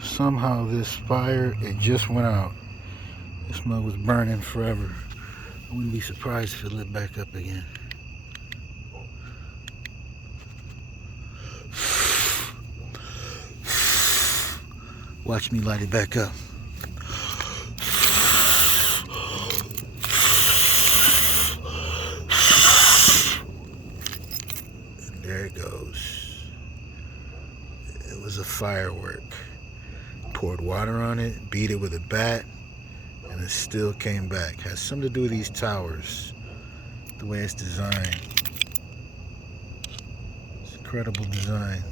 Somehow this fire, it just went out. This mug was burning forever. I wouldn't be surprised if it lit back up again. Watch me light it back up. And there it goes. It was a firework. Poured water on it, beat it with a bat, and it still came back. Has something to do with these towers, the way it's designed. It's incredible design.